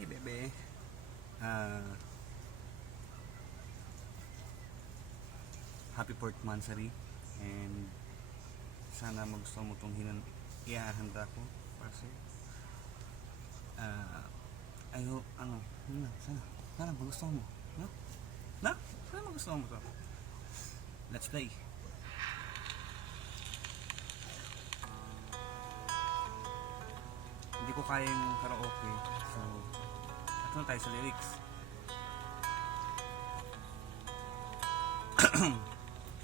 Hi, bebe. Uh, Happy 4th monthsary. And sana magustuhan mo itong iahanda ko para sa'yo. I hope, sana magustuhan mo. No? Na? Sana magustuhan mo to. Let's play. Hindi ko kayang karaoke, so ito na tayo sa lyrics.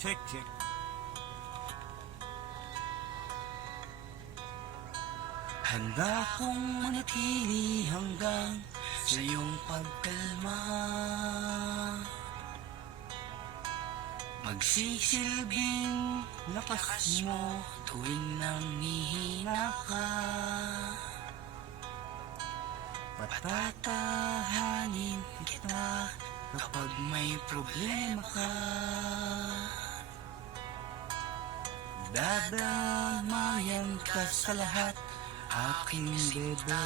Check. Handa kong manatili hanggang sa iyong pagkalma, magsisilbing lakas mo tuwing nanghihina ka, patatahanin kita kapag may problema ka, dadamayan ka sa lahat, aking bebe.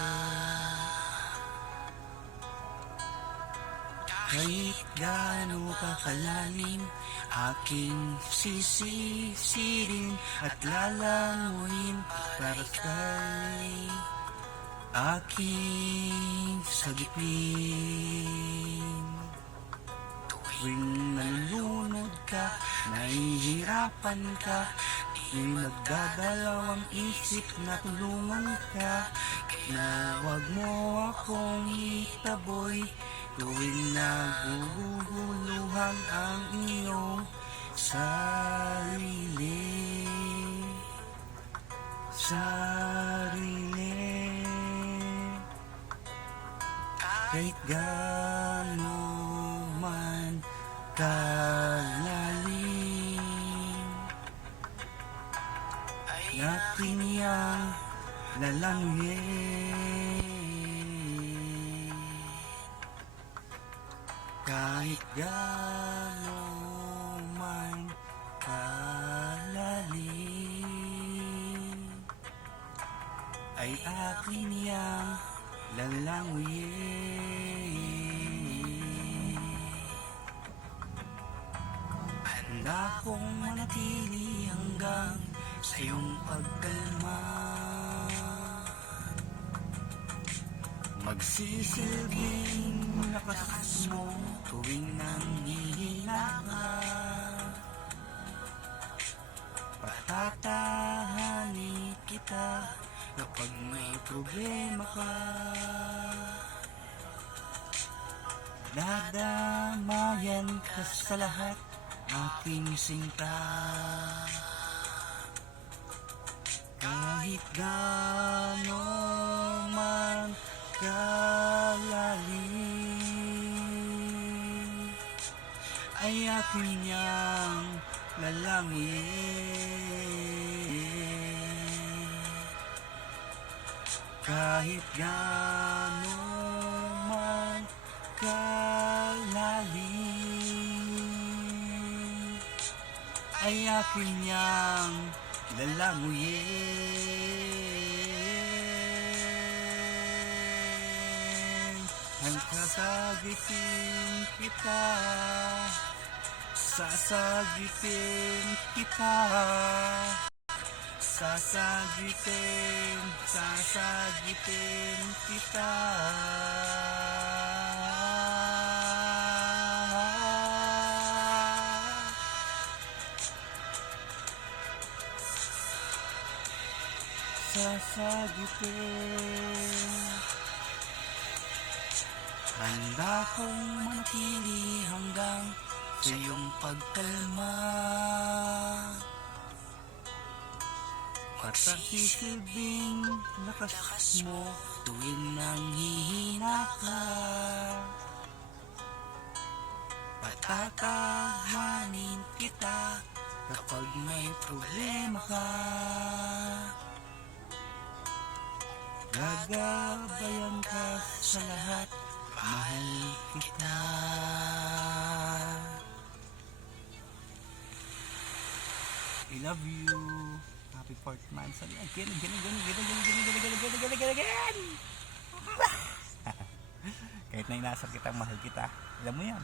Kahit gaano ka kalalim, aking sisisirin at lalanguin para kay aking sagipin. Tuwing nalulunod ka, nahihirapan ka, di magdadalawang isip na tulungan ka, na wag mo akong itaboy tuwing naguguluhan ang iyong sarili. Kahit gaano man kalalim, aking iyang lalanguyin. Kahit gaano man kalalim, ay akin iyang lalanguyin. Handa kong manatili hanggang sa iyong pagkalma, magsisilbing lakas mo tuwing nanghihina ka, patatahanin kita kapag may problema ka, dadamayan ka sa lahat, aking sinta. Kahit gaano man kalalim, ay akin niyang lalanguyin. Kahit gaano man kalalim, ay akin niyang lalanguyin. Sasagitin kita, sasagitin kita, sasagitin kita. Sasagitin. Handa kong manatili hanggang sa iyong pagkalma, pagsisilbing lakas mo tuwing nanghihina ka, patatahanin kita kapag may problema ka, gagabayan ka sa lahat, mahal kita. I love you. Happy 4th monthsary. Again. Kahit na inasar kita, mahal kita. Alam mo yan.